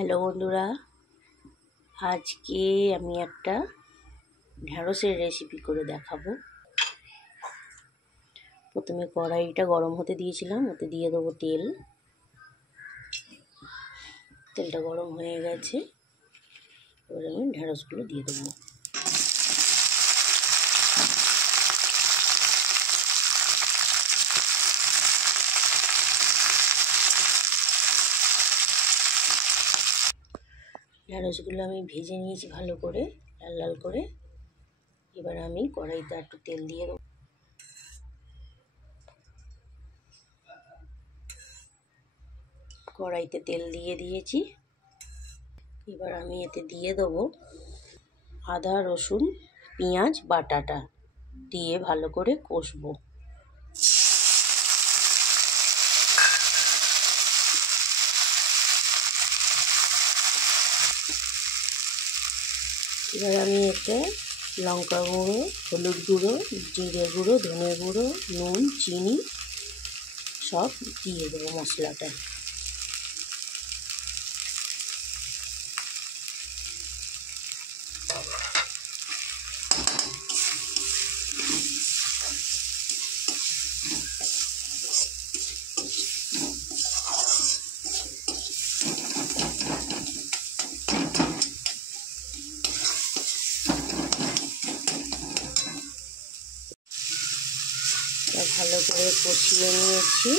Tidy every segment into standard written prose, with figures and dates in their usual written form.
Hello বন্ধুরা, আজকে আমি একটা ঢ্যাঁড়সের রেসিপি করে দেখাবো। প্রথমে কড়াইটা গরম হতে দিয়েছিলাম, ওতে দিয়ে দেবো তেল। তেলটা গরম হয়ে গেছে, এবার আমি ঢ্যাঁড়সগুলো দিয়ে দেবো। ঢ্যাঁড়সগুলো আমি ভেজে নিয়েছি ভালো করে, লাল লাল করে। এবার আমি কড়াইতে একটু তেল দিয়ে দেবো। কড়াইতে তেল দিয়ে দিয়েছি। এবার আমি এতে দিয়ে দেবো আদা, রসুন, পেঁয়াজ বাটাটা দিয়ে ভালো করে কষবো। এবার আমি এতে লঙ্কা গুঁড়ো, হলুদ গুঁড়ো, জিরে গুঁড়ো, ধনে গুঁড়ো, নুন, চিনি সব দিয়ে দেবো মশলাটা। ভালো করে কষিয়ে নিয়েছি।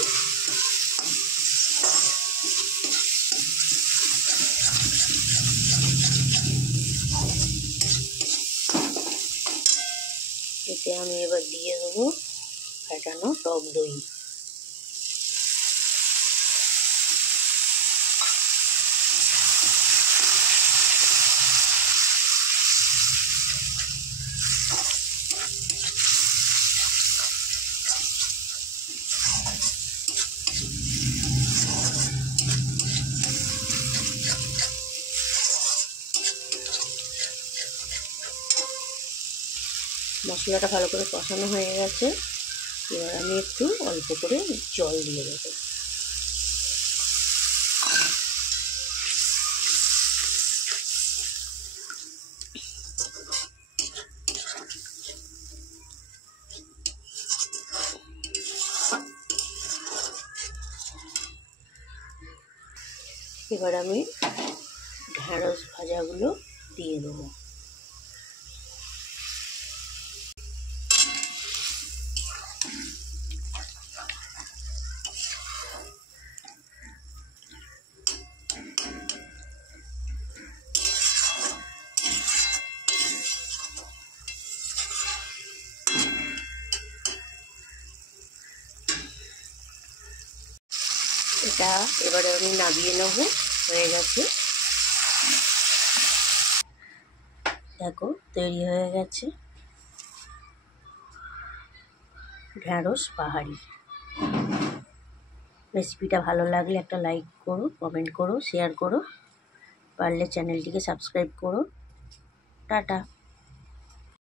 এতে আমি এবার দিয়ে দেবো ফেটানো টক দই। মশলাটা ভালো করে কষানো হয়ে গেছে। এবার আমি একটু অল্প করে জল দিয়ে দেবো। এবার আমি ঢ্যাঁড়স ভাজাগুলো দিয়ে দেবো। এটা এবারে আমি নামিয়ে নেব, হয়ে গেছে। দেখো তৈরি হয়ে গেছে ঢ্যাঁড়স পাহাড়ি। রেসিপিটা ভালো লাগলে একটা লাইক করো, কমেন্ট করো, শেয়ার করো, পারলে চ্যানেলটিকে সাবস্ক্রাইব করো। টাটা।